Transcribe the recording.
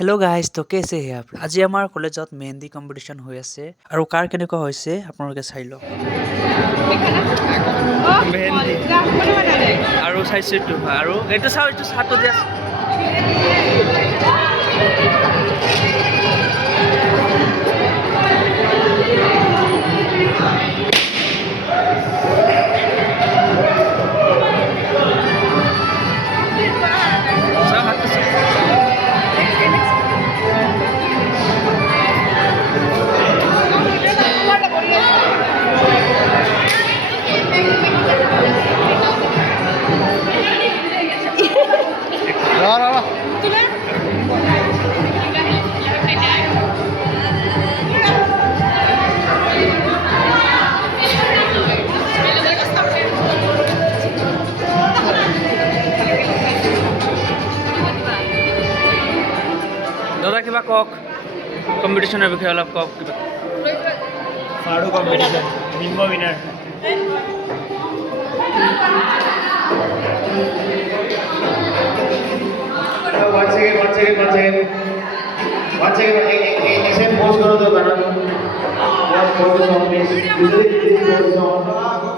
Hello' guys তো কেছে হে আপ আজি আমাৰ কলেজত মেহেন্দি কম্পিটিশ্যন হৈ আছে আৰু কাৰ কেনেকুৱা হৈছে আপোনালোকে চাই লওক মেহেন্দি আৰু চাইছো এইটো আৰু এইটো চাওঁ এইটো চাহটো দিয়া চাওঁ হাতটো দাদা কিবা কওক কম্পিটিশ্যনৰ বিষয়ে অলপ কওক কিবা Faru competition, Bimbo winner. Once again. Exam post करो तो बना. Post the song please. Pose the song.